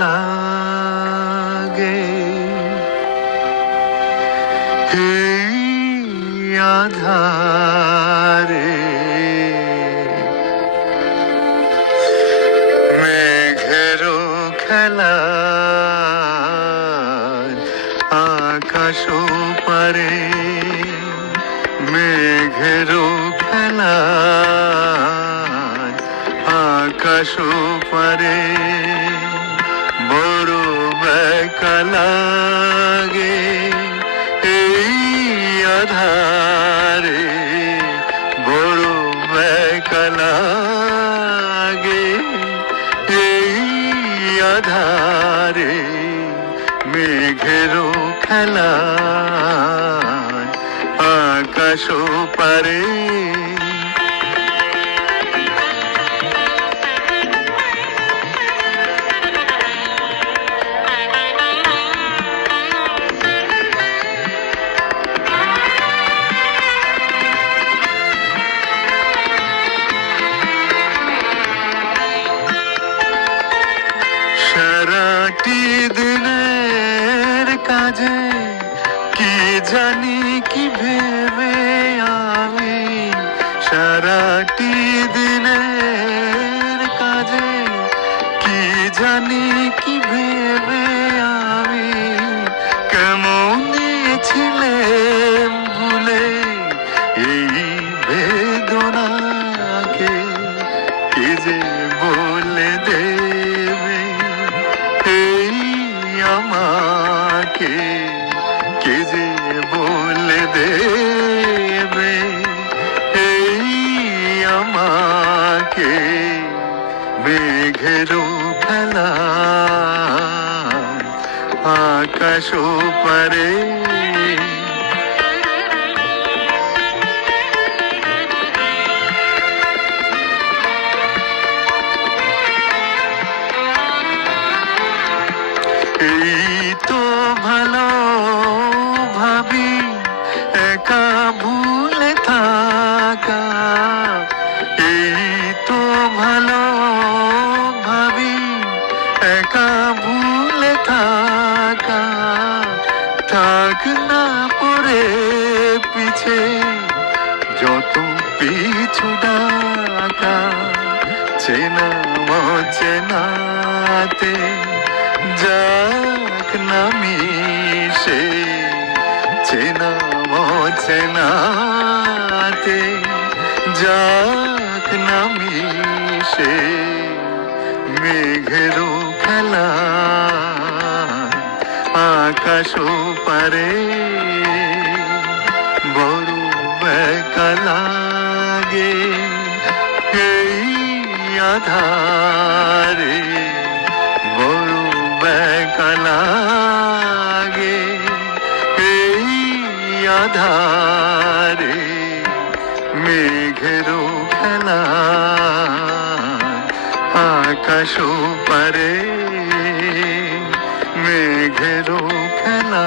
লাগে এই আধারে মেঘেরও খেলা আকাশ পারে মেঘেরও খেলা আকাশ পারে বড় বেকা লাগে এই আধারে বড় বেকা লাগে এই আধারে মেঘেরও খেলা আকাশ পারে সারাটি দিনের কাজে কি জানি কি ভেবে আমি সারাটি দিনের কাজে কি জানি কি ভেবে আমি কেমন ছিলেম ভুলে এই বেদনাকে কে যে বলে দেবে এই আমাকে কে যে বলে দেবে এই আমাকে মেঘেরও খেলা আকাশ পারে এই তো ভালো ভাবি একা ভুলে থাকা এই তো ভালো ভাবি একা ভুলে থাকা থাক না পড়ে পিছে যত পিছু ডাকা চেনা অচেনাতে যাক না মিশে চেনা অচেনাতে যাক না মিশে মেঘেরও খেলা আকাশ পারে বড় বেকা লাগে এই আধারে বড় বেকা লাগে এই আধারে মেঘেরও খেলা আকাশ পারে মেঘেরও খেলা